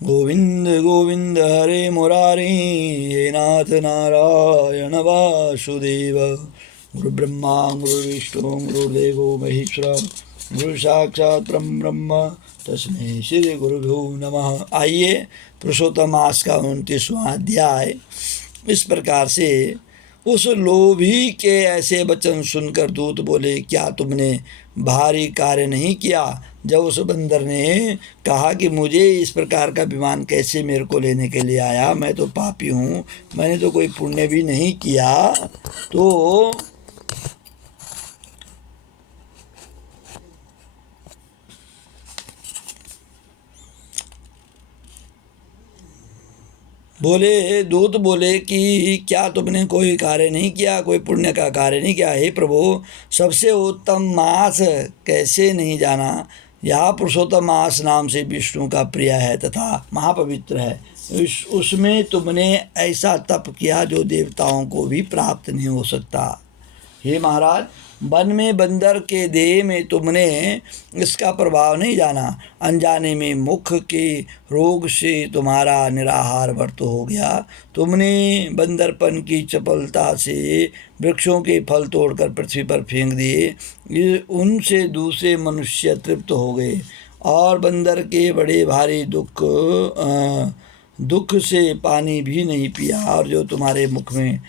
गोविंद गोविंद हरे मुरारी, हे नाथ नारायण वासुदेव। गुरु ब्रह्मा गुरु विष्णु गुरुदेवो महेश्वरा, गुरु साक्षात् परम ब्रह्म तस्मै श्री गुरुभ्यो नमः। आइए पुरुषोत्तम मास का 29वां अध्याय इस प्रकार से। उस लोभी के ऐसे वचन सुनकर दूत बोले, क्या तुमने भारी कार्य नहीं किया? जब उस बंदर ने कहा कि मुझे इस प्रकार का विमान कैसे मेरे को लेने के लिए आया, मैं तो पापी हूँ, मैंने तो कोई पुण्य भी नहीं किया, तो दूत बोले कि क्या तुमने कोई कार्य नहीं किया, कोई पुण्य का कार्य नहीं किया? हे प्रभु, सबसे उत्तम मास कैसे नहीं जाना? यह पुरुषोत्तम मास नाम से विष्णु का प्रिय है तथा महापवित्र है। उसमें तुमने ऐसा तप किया जो देवताओं को भी प्राप्त नहीं हो सकता। हे महाराज, वन में बंदर के देह में तुमने इसका प्रभाव नहीं जाना। अनजाने में मुख के रोग से तुम्हारा निराहार व्रत हो गया। तुमने बंदरपन की चपलता से वृक्षों के फल तोड़कर पृथ्वी पर फेंक दिए। उनसे दूसरे मनुष्य तृप्त हो गए और बंदर के बड़े भारी दुख से पानी भी नहीं पिया। और जो तुम्हारे मुख में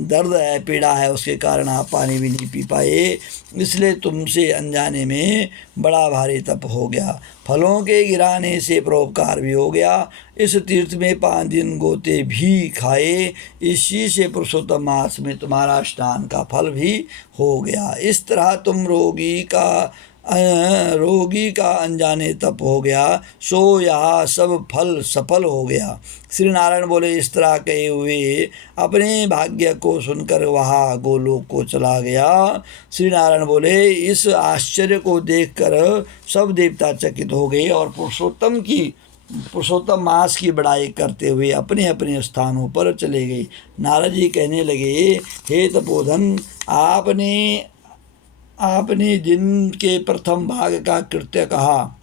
दर्द है, पीड़ा है, उसके कारण आप पानी भी नहीं पी पाए, इसलिए तुमसे अनजाने में बड़ा भारी तप हो गया। फलों के गिराने से परोपकार भी हो गया। इस तीर्थ में 5 दिन गोते भी खाए। इसी से पुरुषोत्तम मास में तुम्हारा स्नान का फल भी हो गया। इस तरह तुम रोगी का अनजाने तप हो गया, सो यह सब फल सफल हो गया। श्री नारायण बोले, इस तरह कहे हुए अपने भाग्य को सुनकर वह गोलोक को चला गया। श्री नारायण बोले, इस आश्चर्य को देखकर सब देवता चकित हो गए और पुरुषोत्तम मास की बड़ाई करते हुए अपने अपने स्थानों पर चले गए। नारद जी कहने लगे, हे तपोधन, आपने जिनके प्रथम भाग का कृत्य कहा,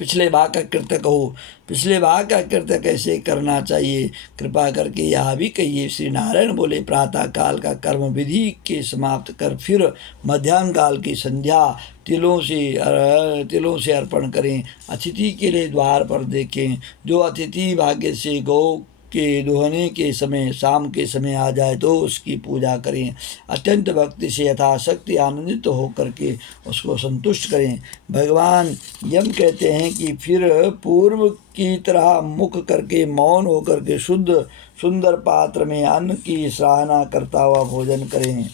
पिछले भाग का कृत्य कहो। पिछले भाग का कृत्य कैसे करना चाहिए, कृपा करके यह भी कहिए। श्री नारायण बोले, प्रातः काल का कर्म विधि के समाप्त कर फिर मध्याह्न काल की संध्या तिलों से अर्पण करें। अतिथि के लिए द्वार पर देखें। जो अतिथि भाग्य से गौ के दोहने के समय शाम के समय आ जाए तो उसकी पूजा करें। अत्यंत भक्ति से यथाशक्ति आनंदित होकर के उसको संतुष्ट करें। भगवान यम कहते हैं कि फिर पूर्व की तरह मुख करके मौन होकर के शुद्ध सुंदर पात्र में अन्न की सराहना करता हुआ भोजन करें।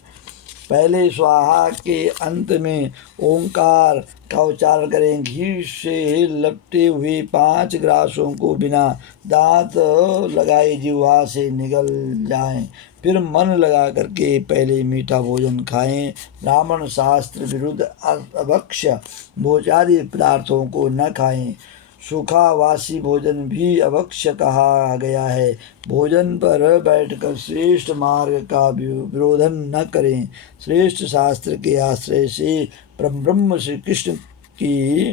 पहले स्वाहा के अंत में ओंकार का उच्चारण करें। घी से लपटे हुए 5 ग्रासों को बिना दांत लगाए जिह्वा से निगल जाएं। फिर मन लगा करके पहले मीठा भोजन खाएं। ब्राह्मण शास्त्र विरुद्ध अभक्ष्य भोजादि पदार्थों को न खाएं। सुखावासी भोजन भी अभक्ष्य कहा गया है। भोजन पर बैठकर श्रेष्ठ मार्ग का विरोधन न करें। श्रेष्ठ शास्त्र के आश्रय से परब्रह्म श्री कृष्ण की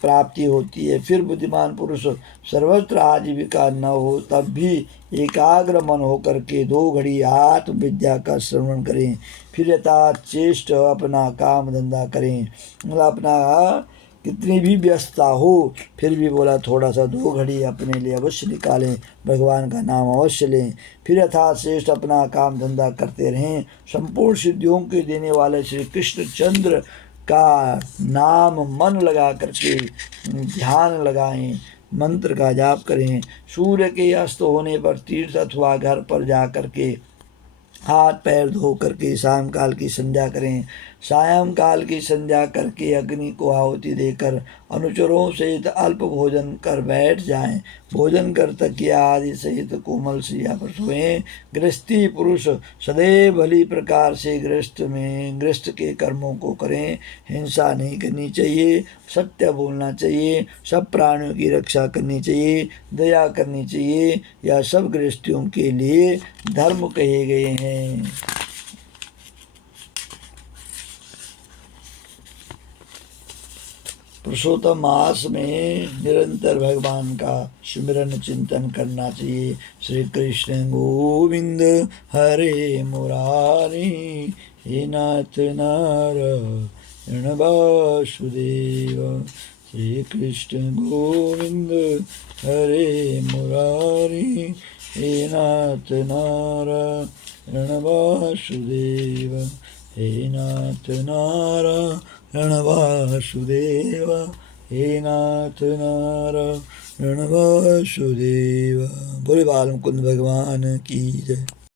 प्राप्ति होती है। फिर बुद्धिमान पुरुष सर्वत्र आजीविका न हो तब भी एकाग्र मन होकर के 2 घड़ी आत्म विद्या का श्रवण करें। फिर यथाचेष्ट अपना काम धंधा करें। मतलब अपना कितनी भी व्यस्तता हो फिर भी बोला थोड़ा सा 2 घड़ी अपने लिए अवश्य निकालें, भगवान का नाम अवश्य लें। फिर यथाश्रेष्ठ अपना काम धंधा करते रहें। संपूर्ण सिद्धियों के देने वाले श्री कृष्ण चंद्र का नाम मन लगा करके ध्यान लगाएं, मंत्र का जाप करें। सूर्य के अस्त होने पर तीर्थ अथवा घर पर जा करके हाथ पैर धो करके शाम काल की संध्या करें। सायं काल की संध्या करके अग्नि को आहुति देकर अनुचरों सहित अल्प भोजन कर बैठ जाएं। भोजन कर तकिया आदि सहित कोमल शैया पर सोएं। गृहस्थी पुरुष सदैव भली प्रकार से गृहस्थ के कर्मों को करें। हिंसा नहीं करनी चाहिए, सत्य बोलना चाहिए, सब प्राणियों की रक्षा करनी चाहिए, दया करनी चाहिए। यह सब गृहस्थियों के लिए धर्म कहे गए हैं। पुरुषोत्तम मास में निरंतर भगवान का स्मरण चिंतन करना चाहिए। श्री कृष्ण गोविंद हरे मुरारी, हे नाथ नारायण वासुदेव। श्री कृष्ण गोविंद हरे मुरारी, हे नाथ नारायण वासुदेव। हे नाथ नारायण वासुदेव, हे नाथ नारायण वासुदेव। बोले बाल मुकुंद भगवान की जय।